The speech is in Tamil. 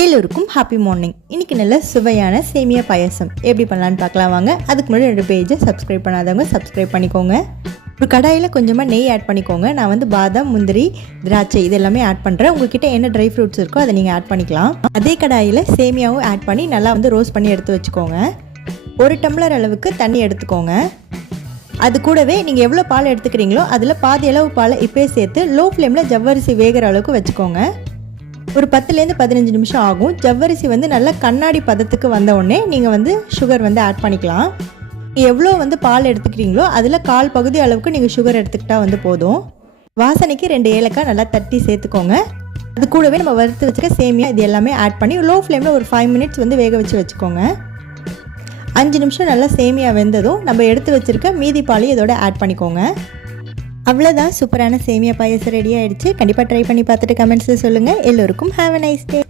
எல்லோருக்கும் ஹாப்பி மார்னிங். இன்றைக்கி நல்ல சுவையான சேமியா பாயசம் எப்படி பண்ணலான்னு பார்க்கலாம் வாங்க. அதுக்கு முன்னாடி 2 பேஜை சப்ஸ்கிரைப் பண்ணாதவங்க சப்ஸ்கிரைப் பண்ணிக்கோங்க. ஒரு கடாயில் கொஞ்சமாக நெய் ஆட் பண்ணிக்கோங்க. நான் வந்து பாதாம், முந்திரி, திராட்சை இது எல்லாமே ஆட் பண்ணுறேன். உங்கள்கிட்ட என்ன ட்ரை ஃப்ரூட்ஸ் இருக்கோ அதை நீங்கள் ஆட் பண்ணிக்கலாம். அதே கடாயில் சேமியாவும் ஆட் பண்ணி நல்லா வந்து ரோஸ்ட் பண்ணி எடுத்து வச்சுக்கோங்க. 1 டம்ளர் அளவுக்கு தண்ணி எடுத்துக்கோங்க. அது கூடவே நீங்கள் எவ்வளோ பால் எடுத்துக்கிறீங்களோ அதில் பாதி அளவு பாலை இப்போயே சேர்த்து லோ ஃப்ளேமில் ஜவ்வரிசி வேகிற அளவுக்கு வச்சுக்கோங்க. ஒரு 10லேருந்து 15 நிமிஷம் ஆகும். ஜவ்வரிசி வந்து நல்லா கண்ணாடி பதத்துக்கு வந்த உடனே நீங்கள் வந்து சுகர் வந்து ஆட் பண்ணிக்கலாம். எவ்வளோ வந்து பால் எடுத்துக்கிறீங்களோ அதில் 1/4 பகுதி அளவுக்கு நீங்கள் சுகர் எடுத்துக்கிட்டா வந்து போதும். வாசனைக்கு 2 ஏலக்காய் நல்லா தட்டி சேர்த்துக்கோங்க. அது கூடவே நம்ம வறுத்து வச்சுக்க சேமியா இது எல்லாமே ஆட் பண்ணி லோ ஃப்ளேமில் ஒரு 5 மினிட்ஸ் வந்து வேக வச்சுக்கோங்க. 5 நிமிஷம் நல்லா சேமியா வெந்ததும் நம்ம எடுத்து வச்சுருக்க மீதி பாலையும் இதோட ஆட் பண்ணிக்கோங்க. அவ்வளோதான், சூப்பரான சேமியா பாயசம் ரெடி ஆகிடுச்சு. கண்டிப்பாக ட்ரை பண்ணி பார்த்துட்டு கமெண்ட்ஸில் சொல்லுங்கள். எல்லோருக்கும் ஹேவ் அ நைஸ் டே.